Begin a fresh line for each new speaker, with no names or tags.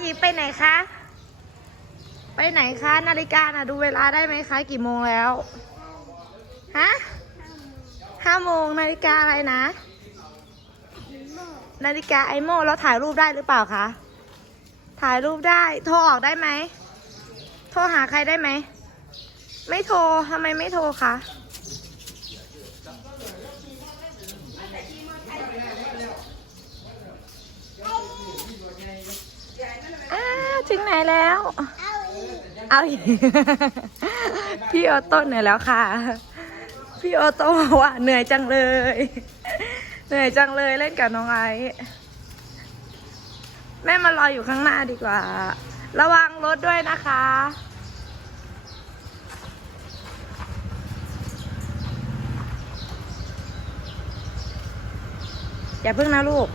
อีไปไหนคะ ไปไหนคะ นาฬิกาน่ะดูเวลาได้ไหมคะ กี่โมงแล้ว ฮะห้าโมงนาฬิกาอะไรนะ นาฬิกาไอโม่แล้วถ่ายรูปได้หรือเปล่าคะ ถ่ายรูปได้ โทรออกได้ไหม โทรหาใครได้ไหม ไม่โทรทำไมไม่โทรคะ อ้าว ถึงไหนแล้ว เอาอีกพี่ออโต้เหนื่อยแล้วค่ะ พี่ออโต้บอกว่าเหนื่อยจังเลย เหนื่อยจังเลยเล่นกับน้องไอซ์แม่มารออยู่ข้างหน้าดีกว่า ระวังรถด้วยนะคะ อย่าเพึ่งนะลูก